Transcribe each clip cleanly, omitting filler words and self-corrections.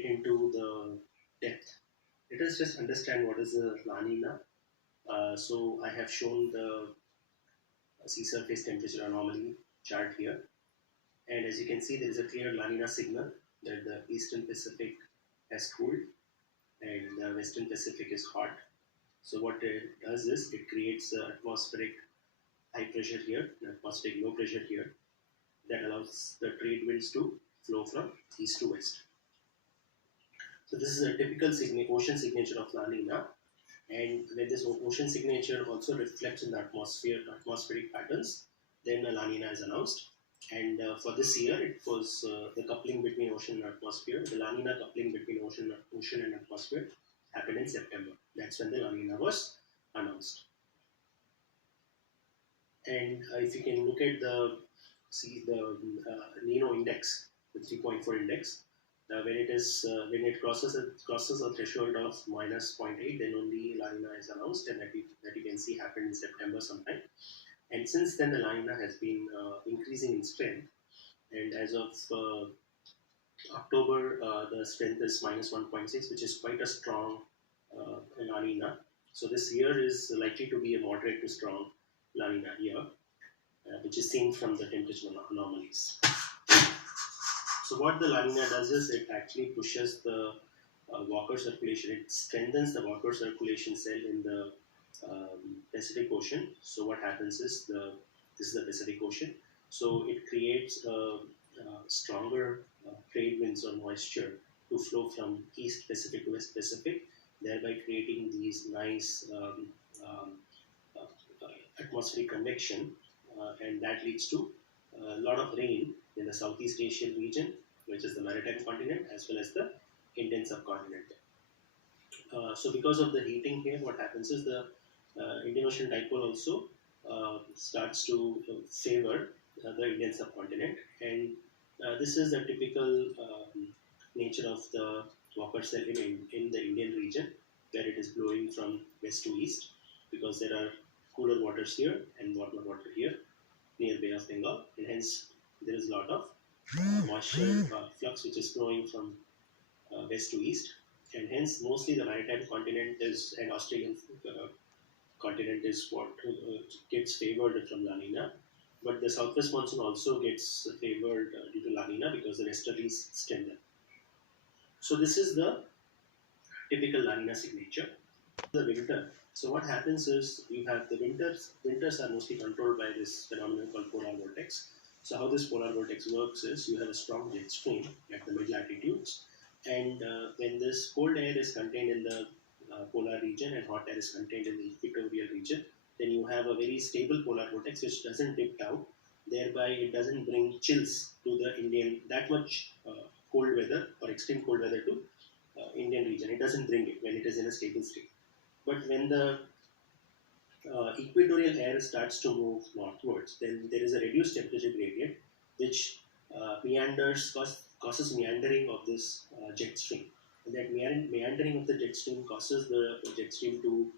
get into the depth, let us just understand what is the La Nina. So I have shown the sea surface temperature anomaly chart here, and as you can see, there is a clear La Nina signal that the Eastern Pacific has cooled and the Western Pacific is hot. So what it does is it creates atmospheric high pressure here, atmospheric low pressure here, that allows the trade winds to flow from east to west. So this is a typical ocean signature of La Nina, and when this ocean signature also reflects in the atmospheric patterns, then a La Nina is announced. And for this year, it was the coupling between ocean and atmosphere. The La Nina coupling between ocean and atmosphere happened in September. That's when the La Nina was announced. And if you can look at the Nino index, the 3.4 index, when it crosses a threshold of minus zero point 0.8, then only La Nina is announced, and that you can see happened in September sometime. And since then, the La Nina has been increasing in strength, and as of October, the strength is minus 1.6, which is quite a strong La Nina. So this year is likely to be a moderate to strong La Nina year, which is seen from the temperature anomalies. So what the La Nina does is it actually pushes the water circulation. It strengthens the water circulation cell in the Pacific Ocean. So what happens is this is the Pacific Ocean. So it creates stronger trade winds or moisture to flow from East Pacific to West Pacific, thereby creating these nice atmospheric convection, and that leads to a lot of rain in the Southeast Asian region, which is the maritime continent, as well as the Indian subcontinent. So because of the heating here, what happens is the Indian Ocean dipole also starts to favor the Indian subcontinent, and this is the typical nature of the Walker cell in the Indian region, where it is blowing from west to east, because there are cooler waters here and warmer water here near Bay of Bengal, and hence there is a lot of moisture flux which is flowing from west to east, and hence mostly the maritime continent is and Australian continent is what gets favored from La Nina, but the southwest monsoon also gets favored due to La Nina because the westerlies strengthen. So this is the typical La Nina signature. The winter. So what happens is you have the winters. Winters are mostly controlled by this phenomenon called polar vortex. So how this polar vortex works is you have a strong jet stream at the mid latitudes, and when this cold air is contained in the polar region and hot air is contained in the equatorial region, then you have a very stable polar vortex which doesn't dip down. Thereby, it doesn't bring chills to the Indian that much cold weather or extreme cold weather to Indian region. It doesn't bring it when it is in a stable state. But when the equatorial air starts to move northwards, then there is a reduced temperature gradient which causes meandering of this jet stream. And that meandering of the jet stream causes the jet stream to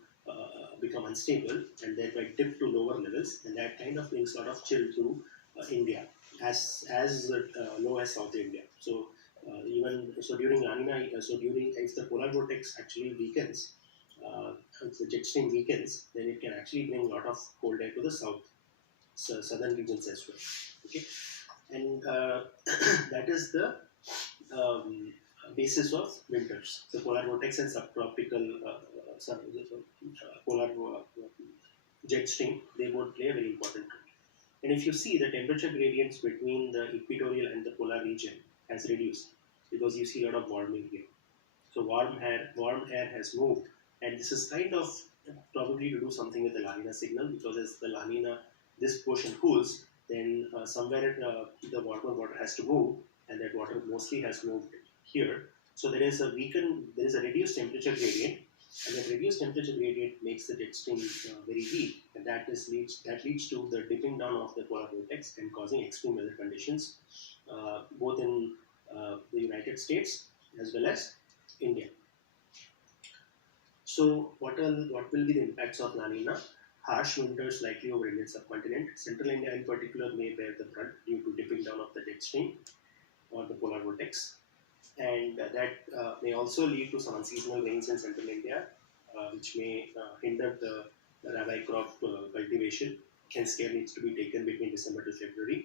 become unstable and thereby dip to lower levels, and that kind of brings a lot of chill to India, as low as South India. So even so during La Nina, if the polar vortex actually weakens, if the jet stream weakens, then it can actually bring a lot of cold air to the southern regions as well. Okay, and that is the basis of winters. The polar vortex and subtropical polar jet stream, they would play a very important role. And if you see, the temperature gradients between the equatorial and the polar region has reduced because you see a lot of warming here. So warm air has moved, and this is kind of probably to do something with the La Nina signal, because as the La Nina, this portion cools, then somewhere the warmer water has to move, and that water mostly has moved here. So there is a reduced temperature gradient, and that reduced temperature gradient makes the jet stream very weak, and that leads to the dipping down of the polar vortex and causing extreme weather conditions, both in the United States as well as India. So what will be the impacts of La Nina? Harsh winters likely over Indian subcontinent. Central India in particular may bear the brunt due to dipping down of the jet stream or the polar vortex. and that may also lead to some unseasonal rains in central India, which may hinder the rabi crop cultivation. Hence, care needs to be taken between December to February.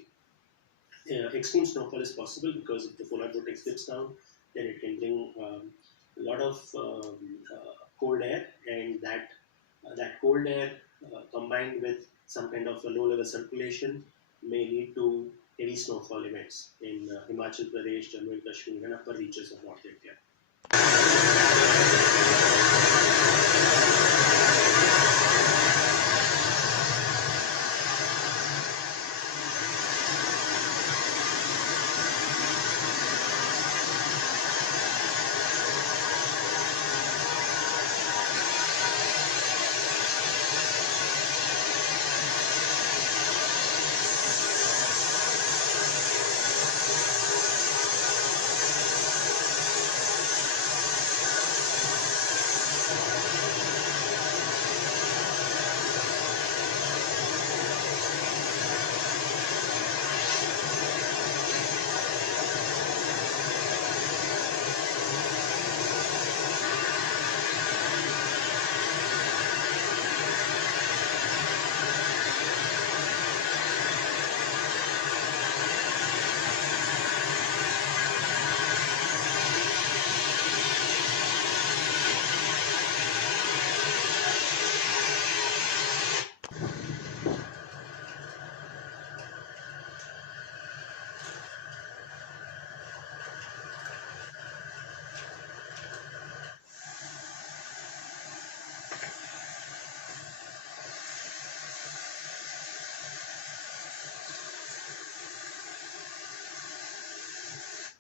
Extreme snowfall is possible because if the polar vortex dips down, then it can bring a lot of cold air, and that cold air combined with some kind of a low level circulation may lead to heavy snowfall events in Himachal Pradesh, Jammu and Kashmir, and upper reaches of North India.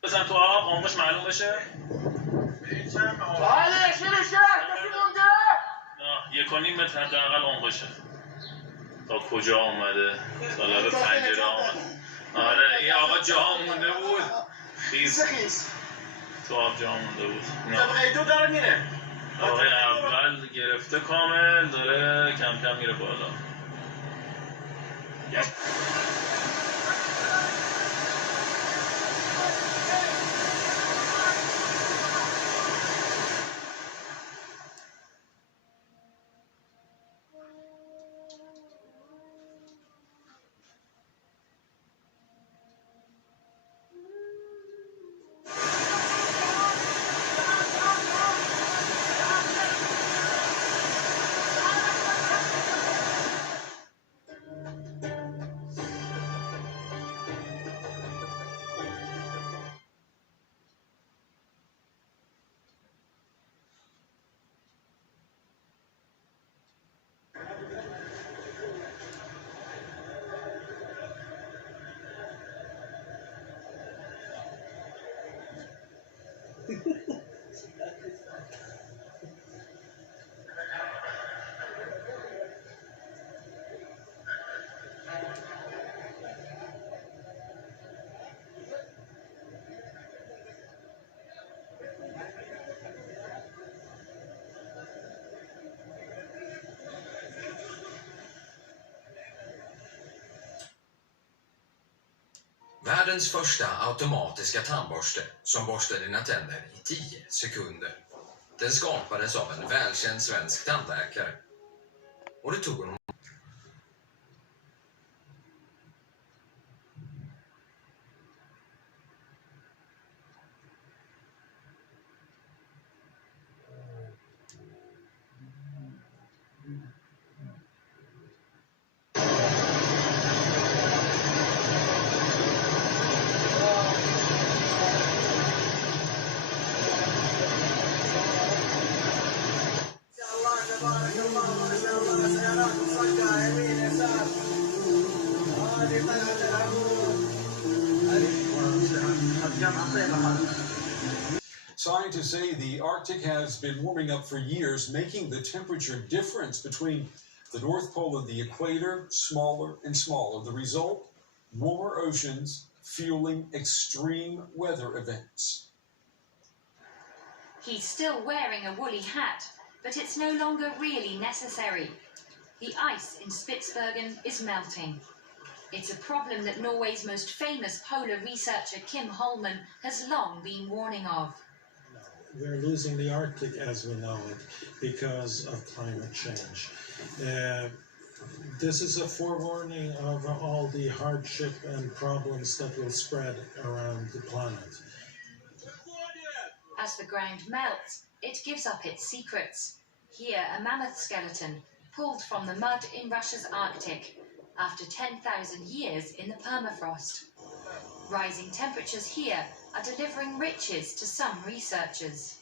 بزن تو آب عمقش معلوم بشه. بله شیرشه کسی مونده؟ نه 1.5 متر حداقل عمقشه. تا کجا اومده؟ تا لب پنجره آمد. آره این آقا جا مونده بود. خیز تو آب جا مونده بود. طبقه 2 داره میره. طبقه اول گرفته کامل، داره کم کم میره بالا. Världens första automatiska tandborste som borstar dina tänder i 10 sekunder. Den skapades av en välkänd svensk tandläkare. Och det tog honom. Scientists say the Arctic has been warming up for years, making the temperature difference between the North Pole and the equator smaller and smaller. The result? Warmer oceans fueling extreme weather events. He's still wearing a woolly hat, but it's no longer really necessary. The ice in Spitsbergen is melting. It's a problem that Norway's most famous polar researcher Kim Holman has long been warning of. We're losing the Arctic as we know it because of climate change. This is a forewarning of all the hardship and problems that will spread around the planet. As the ground melts, it gives up its secrets. Here, a mammoth skeleton, pulled from the mud in Russia's Arctic, after 10,000 years in the permafrost. Rising temperatures here are delivering riches to some researchers.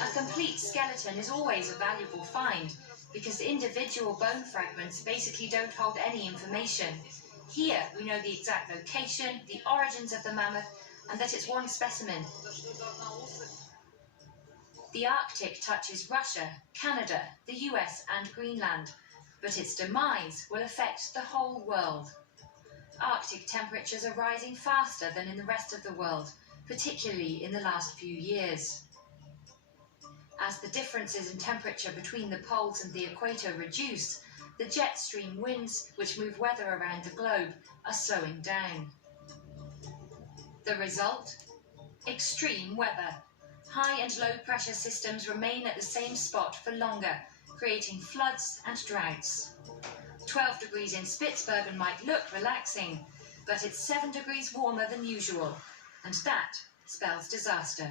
A complete skeleton is always a valuable find, because individual bone fragments basically don't hold any information. Here, we know the exact location, the origins of the mammoth, and that it's one specimen. The Arctic touches Russia, Canada, the US and Greenland, but its demise will affect the whole world. Arctic temperatures are rising faster than in the rest of the world, particularly in the last few years. As the differences in temperature between the poles and the equator reduce, the jet stream winds, which move weather around the globe, are slowing down. The result? Extreme weather. High and low pressure systems remain at the same spot for longer, creating floods and droughts. 12 degrees in Spitsbergen might look relaxing, but it's 7 degrees warmer than usual, and that spells disaster.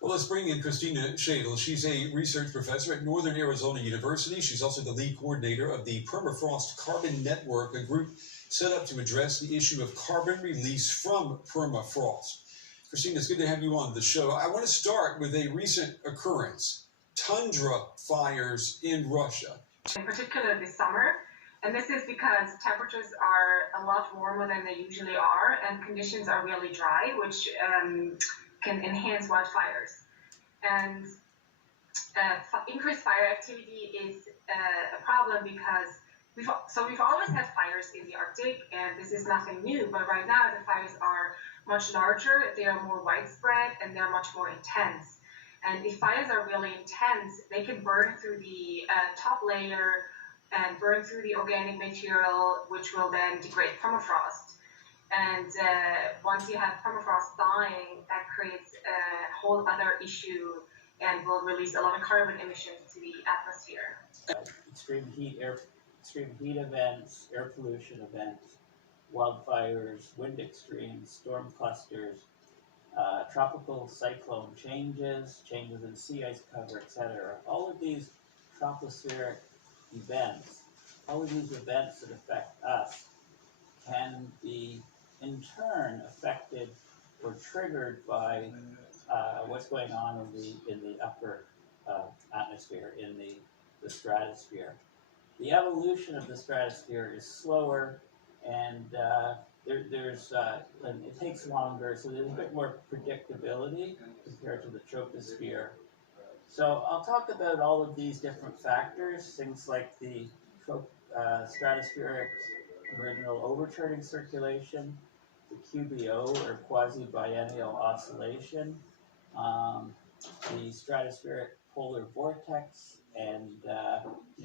Well, let's bring in Christina Schadl. She's a research professor at Northern Arizona University. She's also the lead coordinator of the Permafrost Carbon Network, a group set up to address the issue of carbon release from permafrost. Christina, it's good to have you on the show. I want to start with a recent occurrence, tundra fires in Russia. In particular this summer, and this is because temperatures are a lot warmer than they usually are, and conditions are really dry, which can enhance wildfires. And increased fire activity is a problem because we've always had fires in the Arctic, and this is nothing new, but right now the fires are much larger, they are more widespread, and they're much more intense. And if fires are really intense, they can burn through the top layer and burn through the organic material, which will then degrade permafrost. And once you have permafrost dying, that creates a whole other issue and will release a lot of carbon emissions to the atmosphere. Extreme heat events, air pollution events, wildfires, wind extremes, storm clusters, tropical cyclone changes in sea ice cover, etc. All of these tropospheric events, all of these events that affect us can be in turn affected or triggered by what's going on in the upper atmosphere, in the stratosphere. The evolution of the stratosphere is slower, and and it takes longer, so there's a bit more predictability compared to the troposphere. So I'll talk about all of these different factors, things like the stratospheric original overturning circulation, the QBO, or quasi-biennial oscillation, the stratospheric polar vortex, and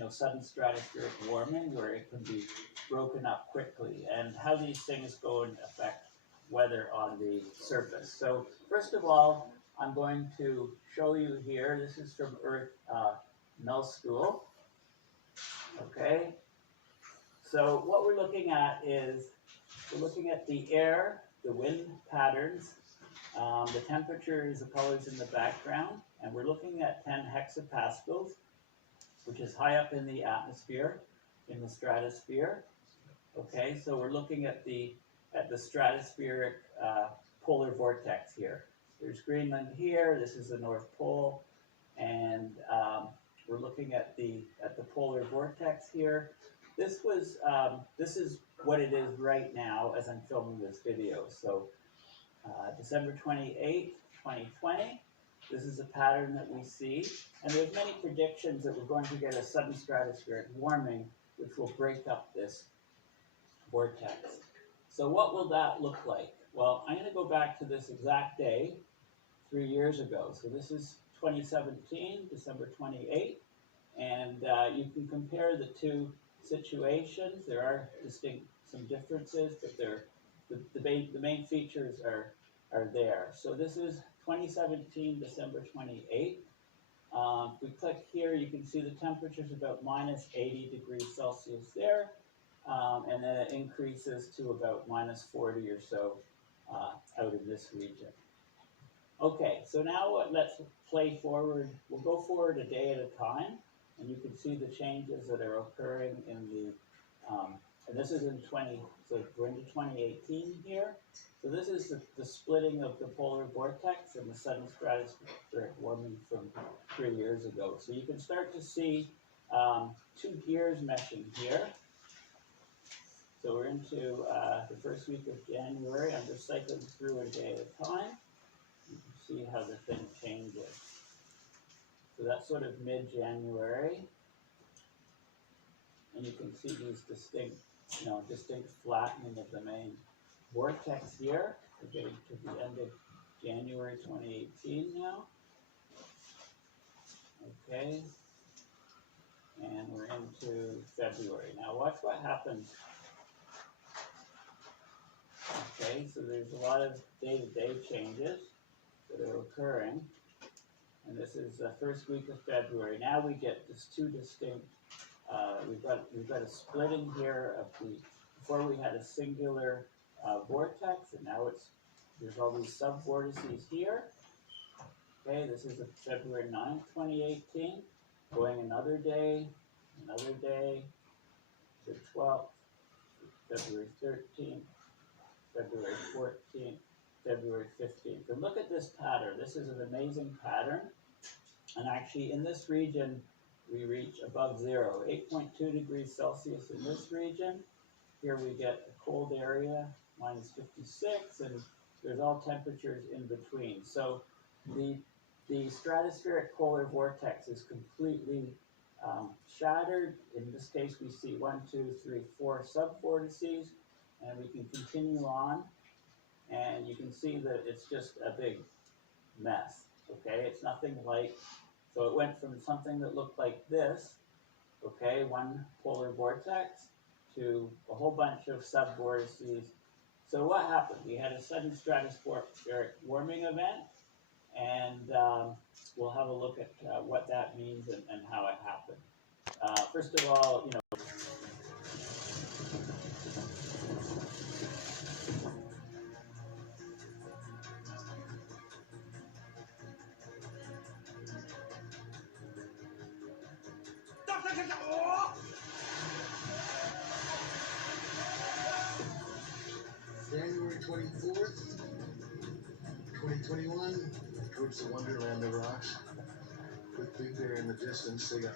sudden stratospheric warming, where it can be broken up quickly, and how these things go and affect weather on the surface. So first of all, I'm going to show you here, this is from Earth Null School. Okay, so what we're looking at is, we're looking at the air, the wind patterns, the temperatures, the colors in the background, and we're looking at 10 hexapascals, which is high up in the atmosphere, in the stratosphere. Okay, so we're looking at the stratospheric polar vortex here. There's Greenland here, this is the North Pole, and we're looking at the polar vortex here. This is what it is right now as I'm filming this video. So December 28, 2020, this is a pattern that we see, and there's many predictions that we're going to get a sudden stratospheric warming, which will break up this vortex. So what will that look like? Well, I'm going to go back to this exact day, 3 years ago. So this is 2017, December 28, And you can compare the two situations. There are some differences, but the main features are there. So this is 2017, December 28th. If we click here, you can see the temperature's about minus 80 degrees Celsius there, and then it increases to about minus 40 or so out in this region. Okay, so now let's play forward. We'll go forward a day at a time, and you can see the changes that are occurring in the, and this is in so we're into 2018 here. So this is the splitting of the polar vortex and the sudden stratospheric warming from 3 years ago. So you can start to see two gears meshing here. So we're into the first week of January. I'm just cycling through a day at a time. You can see how the thing changes. So that's sort of mid-January. And you can see these distinct flattening of the main vortex here. We're getting to the end of January 2018 now. Okay. And we're into February. Now watch what happens. Okay, so there's a lot of day-to-day changes that are occurring. And this is the first week of February. Now we get this two distinct, we've got a splitting here of before we had a singular vortex, and now there's all these sub-vortices here. Okay, this is February 9th, 2018, going another day, the 12th, February 13th, February 14th, February 15th. And look at this pattern. This is an amazing pattern. And actually in this region, we reach above zero, 8.2 degrees Celsius in this region. Here we get a cold area, minus 56, and there's all temperatures in between. So the stratospheric polar vortex is completely shattered. In this case, we see 1, 2, 3, 4 sub-vortices, and we can continue on, and you can see that it's just a big mess, okay? It's nothing like, so it went from something that looked like this, okay, one polar vortex, to a whole bunch of sub-vortices. So what happened? We had a sudden stratospheric warming event, and we'll have a look at what that means and how it happened. First of all, you know, January 24th, 2021, towards the wonderland of rocks. Quick peek there in the distance, they got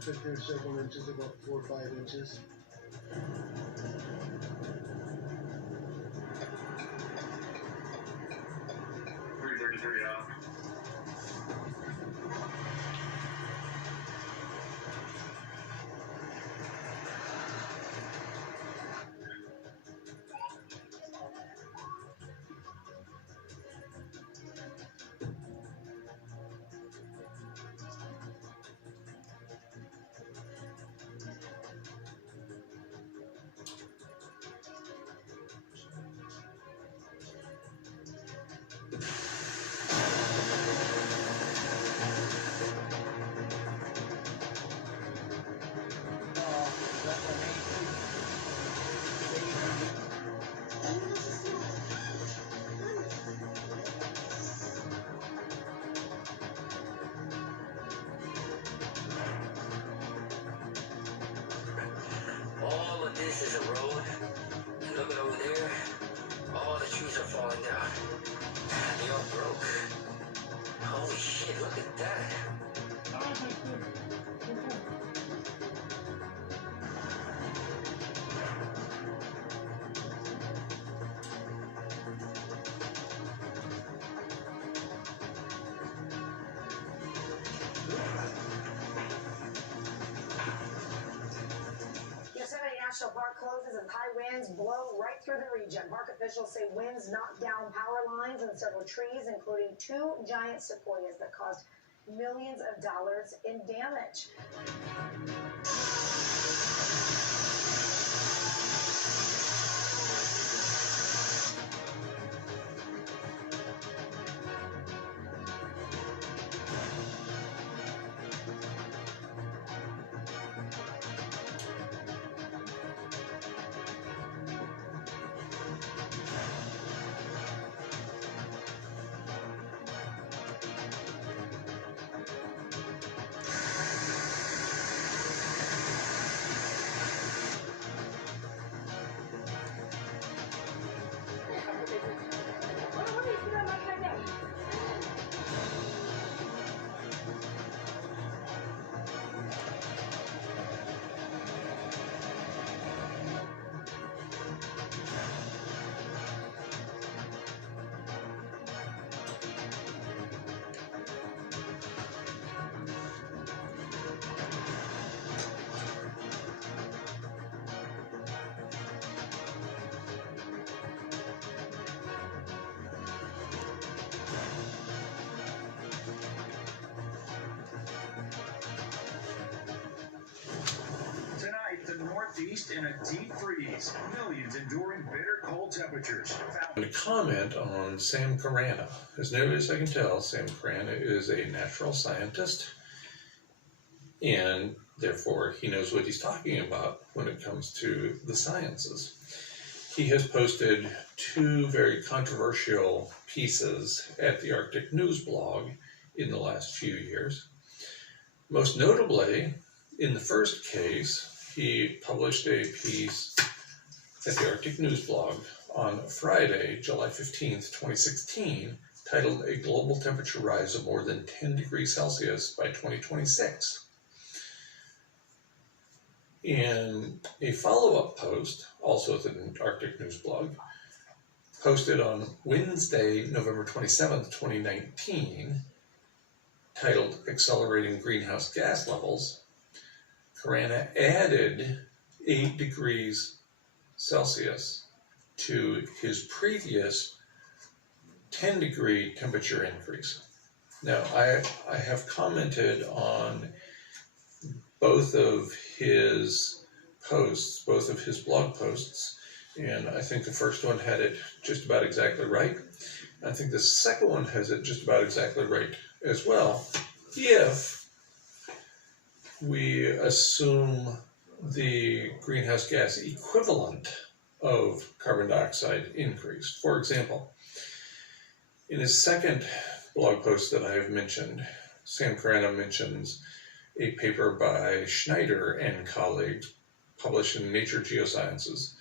took there several inches, about 4 or 5 inches. winds blow right through the region. Park officials say winds knocked down power lines and several trees, including 2 giant sequoias that caused millions of dollars in damage. The Northeast in a deep freeze. Millions enduring bitter cold temperatures. I'm going to comment on Sam Carana. As nearly as I can tell, Sam Carana is a natural scientist, and therefore he knows what he's talking about when it comes to the sciences. He has posted 2 very controversial pieces at the Arctic News blog in the last few years. Most notably, in the first case, he published a piece at the Arctic News blog on Friday, July 15th, 2016, titled A Global Temperature Rise of More Than 10 degrees Celsius by 2026. In a follow-up post, also at the Arctic News blog, posted on Wednesday, November 27th, 2019, titled Accelerating Greenhouse Gas Levels, Carana added 8 degrees Celsius to his previous 10-degree temperature increase. Now, I have commented on both of his posts, both of his blog posts, and I think the first one had it just about exactly right. I think the second one has it just about exactly right as well, if we assume the greenhouse gas equivalent of carbon dioxide increase. For example, in his second blog post that I have mentioned, Sam Carana mentions a paper by Schneider and colleagues published in Nature Geosciences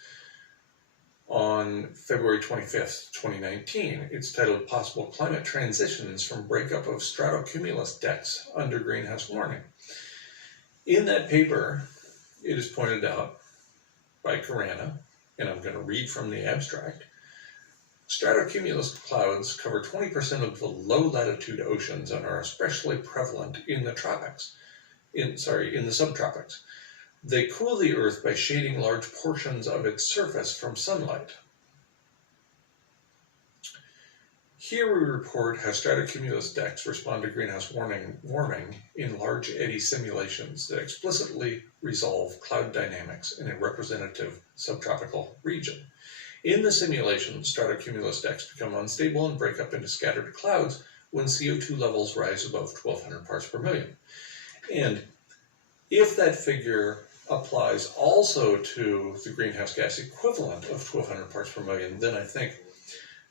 on February 25th, 2019. It's titled Possible Climate Transitions from Breakup of Stratocumulus Decks Under Greenhouse Warming. In that paper, it is pointed out by Carana, and I'm going to read from the abstract, stratocumulus clouds cover 20% of the low-latitude oceans and are especially prevalent in the tropics. In the subtropics. They cool the Earth by shading large portions of its surface from sunlight. Here we report how stratocumulus decks respond to greenhouse warming in large eddy simulations that explicitly resolve cloud dynamics in a representative subtropical region. In the simulation, stratocumulus decks become unstable and break up into scattered clouds when CO2 levels rise above 1,200 parts per million. And if that figure applies also to the greenhouse gas equivalent of 1,200 parts per million, then I think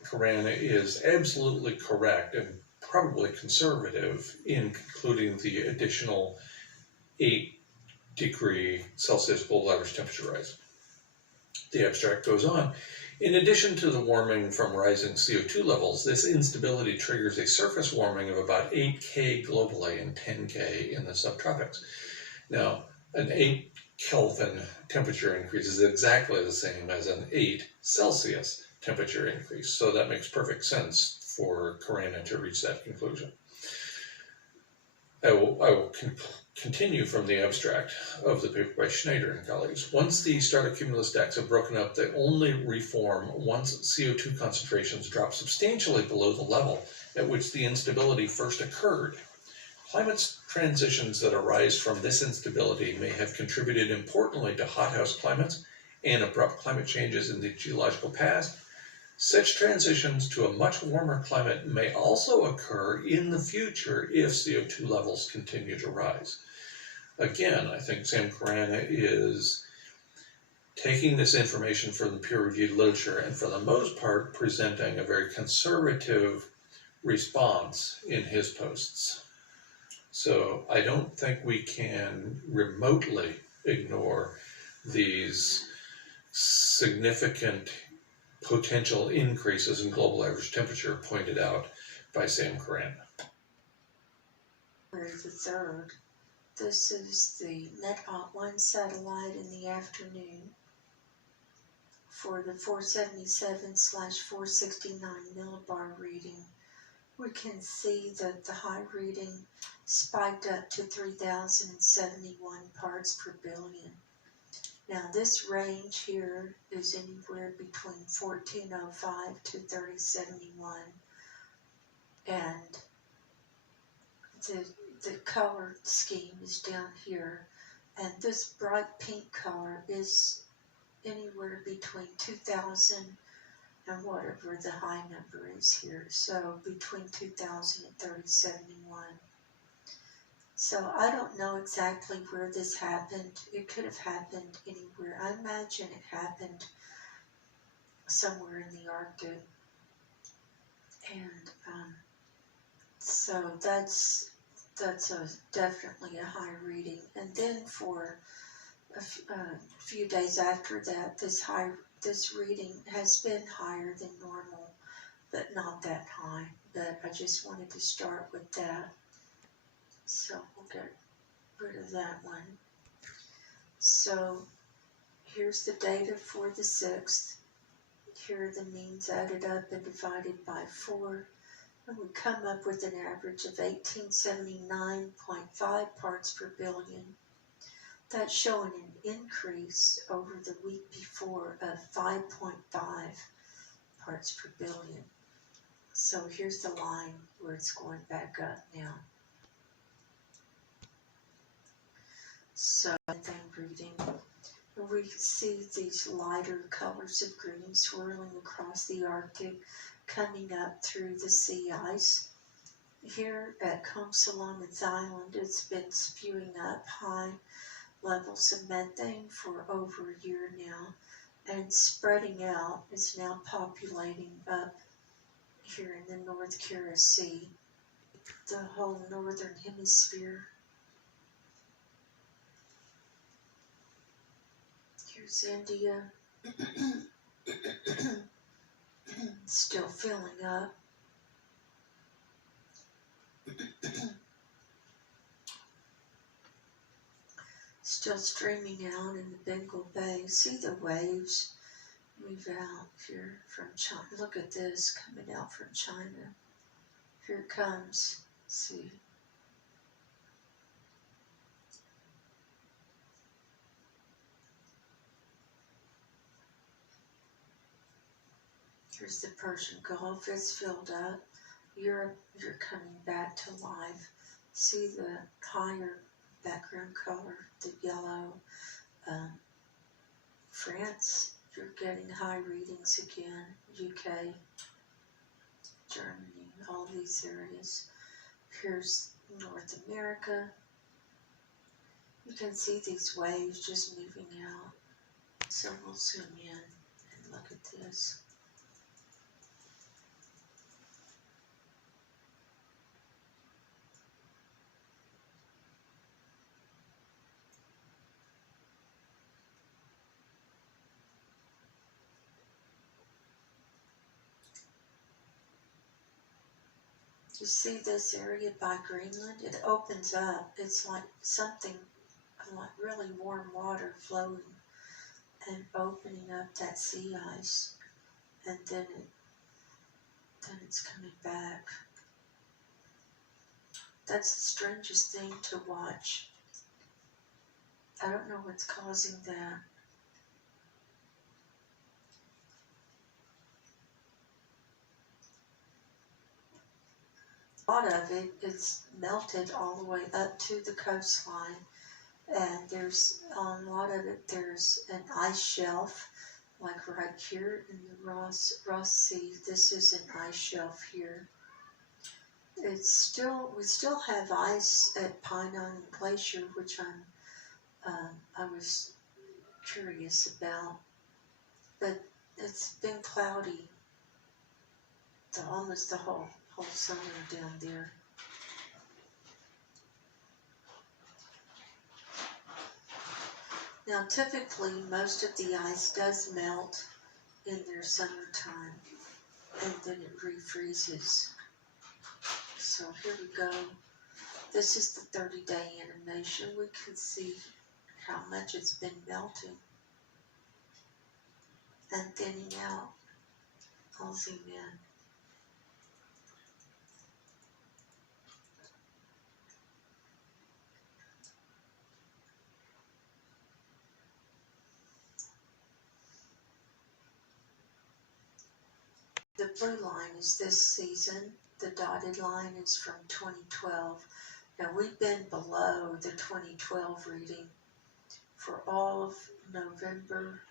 Carana is absolutely correct and probably conservative in concluding the additional 8 degree Celsius global average temperature rise. The abstract goes on. In addition to the warming from rising CO2 levels, this instability triggers a surface warming of about 8K globally and 10K in the subtropics. Now, an 8 Kelvin temperature increase is exactly the same as an 8 Celsius temperature increase, so that makes perfect sense for Carana to reach that conclusion. I will continue from the abstract of the paper by Schneider and colleagues. Once the stratocumulus stacks have broken up, they only reform once CO2 concentrations drop substantially below the level at which the instability first occurred. Climate transitions that arise from this instability may have contributed importantly to hothouse climates and abrupt climate changes in the geological past. Such transitions to a much warmer climate may also occur in the future if CO2 levels continue to rise. Again, I think Sam Carana is taking this information from the peer-reviewed literature and for the most part presenting a very conservative response in his posts. So I don't think we can remotely ignore these significant potential increases in global average temperature pointed out by Sam Carana. The third. This is the NetHot-1 satellite in the afternoon for the 477/469 millibar reading. We can see that the high reading spiked up to 3,071 parts per billion. Now this range here is anywhere between 1405 to 3071, and the color scheme is down here, and this bright pink color is anywhere between 2000 and whatever the high number is here, so between 2000 and 3071. So I don't know exactly where this happened. It could have happened anywhere. I imagine it happened somewhere in the Arctic. And so that's definitely a high reading. And then for a few days after that, this reading has been higher than normal, but not that high. But I just wanted to start with that. So we'll get rid of that one. So here's the data for the 6th. Here are the means added up and divided by 4. And we come up with an average of 1879.5 parts per billion. That's showing an increase over the week before of 5.5 parts per billion. So here's the line where it's going back up now. So then reading, we see these lighter colors of green swirling across the Arctic, coming up through the sea ice. Here at Komsolomon's Island, it's been spewing up high levels of methane for over a year now, and spreading out. Is now populating up here in the North Kara Sea, the whole northern hemisphere. Here's India, still filling up. Still streaming out in the Bengal Bay. See the waves move out here from China. Look at this coming out from China. Here it comes. See. Here's the Persian Gulf. It's filled up. Europe, you're coming back to life. See the higher background color, the yellow. France, you're getting high readings again. UK, Germany, all these areas. Here's North America. You can see these waves just moving out. So we'll zoom in and look at this. You see this area by Greenland? It opens up. It's like something like really warm water flowing and opening up that sea ice, and then it's coming back. That's the strangest thing to watch I don't know what's causing that. A lot of it is melted all the way up to the coastline, and there's on a lot of it there's an ice shelf, like right here in the Ross Sea. This is an ice shelf here. We still have ice at Pine Island Glacier, which I was curious about, but it's been cloudy almost the whole summer down there. Now, typically, most of the ice does melt in their summertime, and then it refreezes. So here we go. This is the 30-day animation. We can see how much it's been melting and thinning out. I'll zoom in. The blue line is this season. The dotted line is from 2012. Now we've been below the 2012 reading for all of November.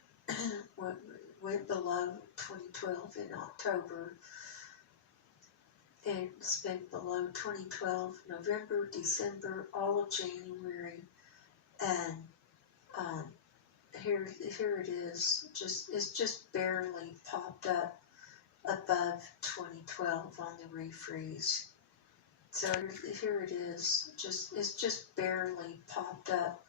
Went below 2012 in October. It's been below 2012 November, December, all of January, and here it is. It's just barely popped up above 2012 on the refreeze. So here it is. It's just barely popped up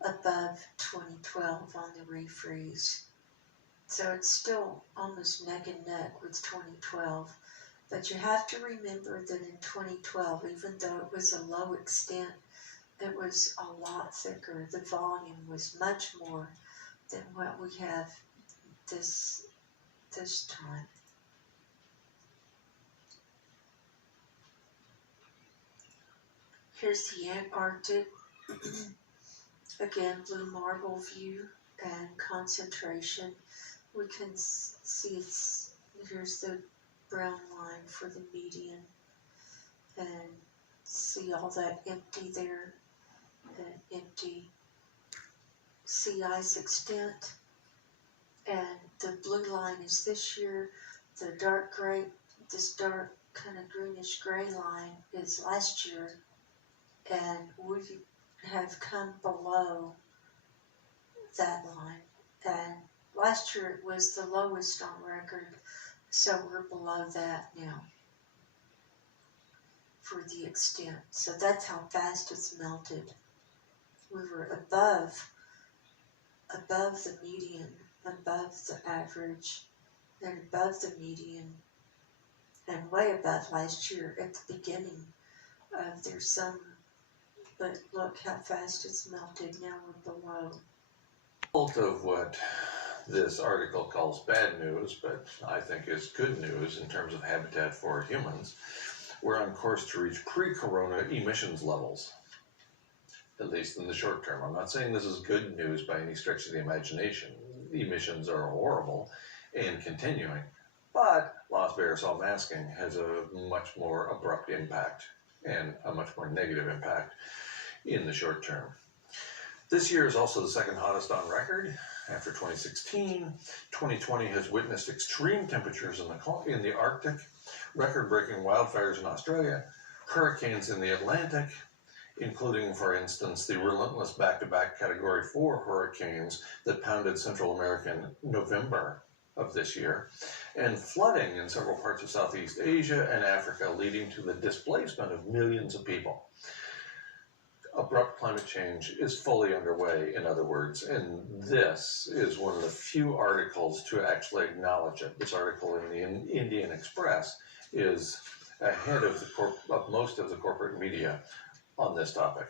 above 2012 on the refreeze. So it's still almost neck and neck with 2012. But you have to remember that in 2012, even though it was a low extent, it was a lot thicker. The volume was much more than what we have this time. Here's the Antarctic. Again, blue marble view and concentration. We can see here's the brown line for the median, and see all that empty there, and empty sea ice extent. And the blue line is this year. The dark gray, this dark kind of greenish gray line is last year, and we have come below that line. And last year it was the lowest on record, so we're below that now for the extent. So that's how fast it's melted. We were above the median, above the average, and above the median, and way above last year at the beginning of their summer. But look how fast it's melted. Now we're below. Result of what this article calls bad news, but I think is good news in terms of habitat for humans, we're on course to reach pre-corona emissions levels, at least in the short term. I'm not saying this is good news by any stretch of the imagination. Emissions are horrible and continuing, but lost aerosol masking has a much more abrupt impact and a much more negative impact in the short term. This year is also the second hottest on record. After 2016, 2020 has witnessed extreme temperatures in the Arctic, record-breaking wildfires in Australia, hurricanes in the Atlantic, including, for instance, the relentless back-to-back Category 4 hurricanes that pounded Central America in November of this year, and flooding in several parts of Southeast Asia and Africa, leading to the displacement of millions of people. Abrupt climate change is fully underway, in other words, and this is one of the few articles to actually acknowledge it. This article in the Indian Express is ahead of most of the corporate media on this topic.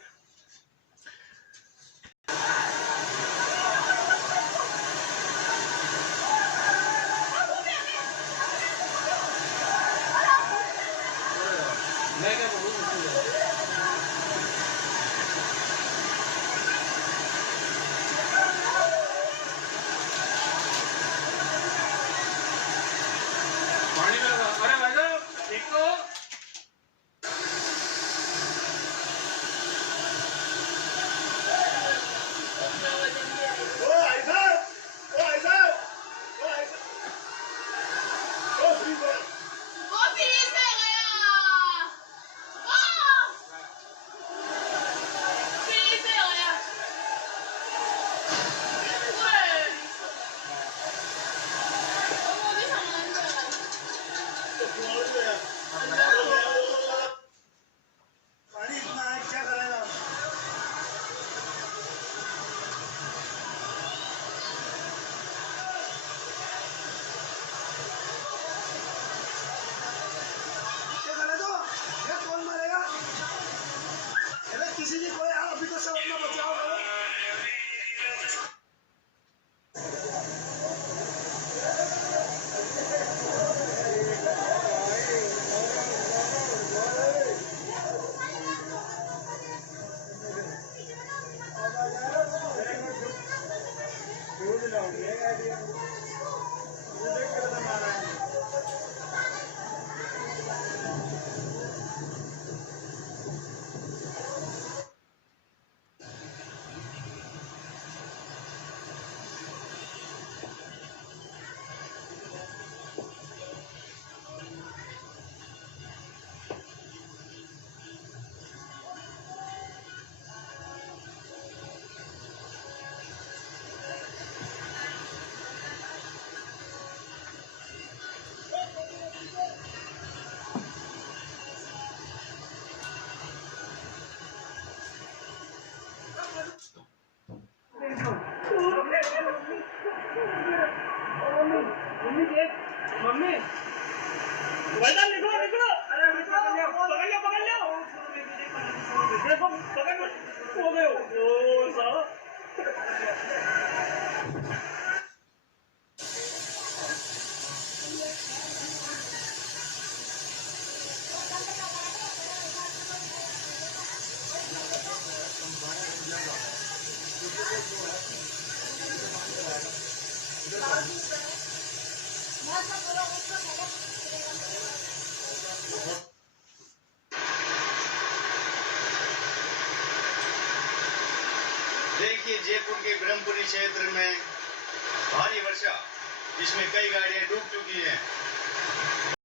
किसी जी कोई अभी तो सब अपना बचाव करो। Mummy वैदा निकलो निकलो अरे पकड़ लो देखो पकड़ लो हो गए ओ साला देखिए जयपुर के ब्रह्मपुरी क्षेत्र में भारी वर्षा जिसमें कई गाड़ियां डूब चुकी हैं।